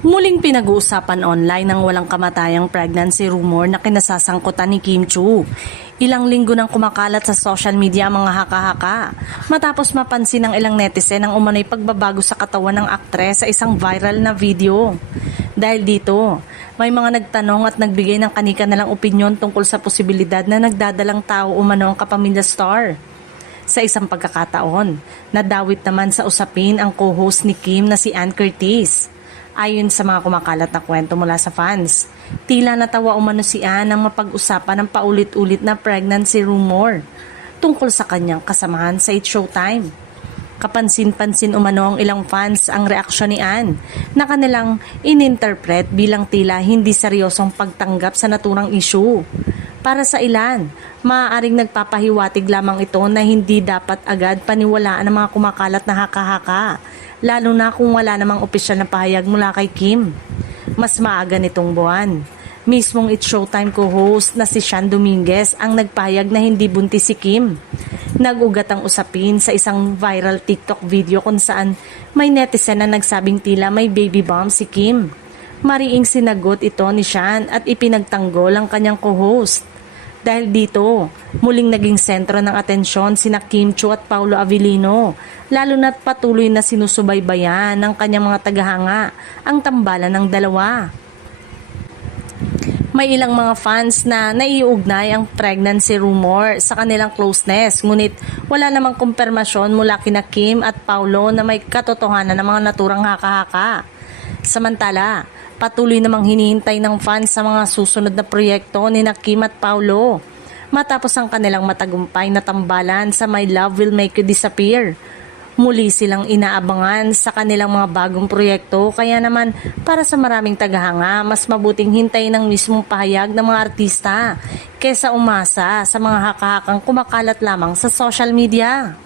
Muling pinag-uusapan online ng walang kamatayang pregnancy rumor na kinasasangkutan ni Kim Chiu. Ilang linggo nang kumakalat sa social media ang mga haka-haka matapos mapansin ng ilang netizen ang umano'y pagbabago sa katawan ng aktres sa isang viral na video. Dahil dito, may mga nagtanong at nagbigay ng kanika-nalang opinyon tungkol sa posibilidad na nagdadalang tao umano ang kapamilya star. Sa isang pagkakataon, nadawit naman sa usapin ang co-host ni Kim na si Ann Curtis. Ayon sa mga kumakalat na kwento mula sa fans, tila natawa umano si Ann nang mapag-usapan ng paulit-ulit na pregnancy rumor tungkol sa kanyang kasamahan sa It's Showtime. Kapansin-pansin umano ang ilang fans ang reaksyon ni Ann na kanilang ininterpret bilang tila hindi seryosong pagtanggap sa naturang issue. Para sa ilan, maaaring nagpapahiwatig lamang ito na hindi dapat agad paniwalaan ng mga kumakalat na haka-haka, lalo na kung wala namang opisyal na pahayag mula kay Kim. Mas maaga nitong buwan, mismong It's Showtime co-host na si Sean Dominguez ang nagpahayag na hindi buntis si Kim. Nag-ugat ang usapin sa isang viral TikTok video kung saan may netizen na nagsabing tila may baby bump si Kim. Mariing sinagot ito ni Sean at ipinagtanggol ang kanyang co-host. Dahil dito, muling naging sentro ng atensyon sina Kim Chiu at Paolo Avellino, lalo na't patuloy na sinusubaybayan ng kanyang mga tagahanga ang tambalan ng dalawa. May ilang mga fans na naiugnay ang pregnancy rumor sa kanilang closeness, ngunit wala namang kumpirmasyon mula kina Kim at Paolo na may katotohanan ng mga naturang haka-haka. Samantala, patuloy namang hinihintay ng fans sa mga susunod na proyekto ni Kim at Paolo matapos ang kanilang matagumpay na tambalan sa My Love Will Make You Disappear. Muli silang inaabangan sa kanilang mga bagong proyekto, kaya naman para sa maraming tagahanga, mas mabuting hintayin ang mismong pahayag ng mga artista kaysa umasa sa mga haka-hakang kumakalat lamang sa social media.